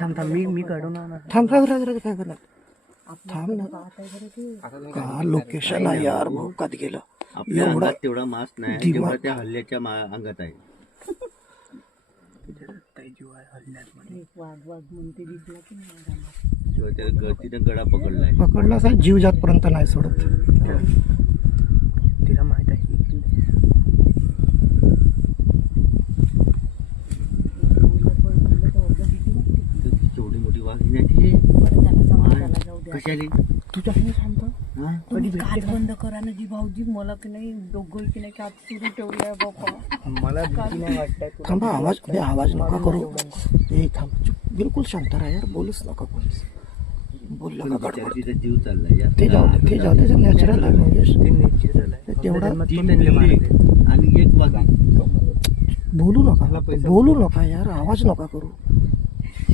थांब थांब मी काढू ना. थांब थांब काय करणार थांब ना का लोकेशन आहे यार भोकात गेलं आपल्या एवढा अंगात तेवढा मास्क नाही दिमाग- जेवढा त्या हल्ल्याच्या अंगात आहे. तेव्हा त्या तिनं गडा पकडलाय. पकडला असा जीव जातपर्यंत नाही सोडत. तिला माहित आहे. केवढी मोठी वाघीण आहे ती. कशाली तुझ्या शांत काच बंद करा ना जी भाऊजी मला की नाही दोघं की नाही काच सुरू ठेवलंय बाबा. मला भीती नाही वाटत. थांबा आवाज नका करू. ए थांब चुप, बिलकुल शांत राहा यार. बोलूच नका कोणीच. बोललं का गडबड. तिचा जीव चाललाय यार. ते जाऊ दे नॅचरल आहे म्हणजे तेवढा आणि एक वाघीण बोलू नका यार. आवाज नका करू.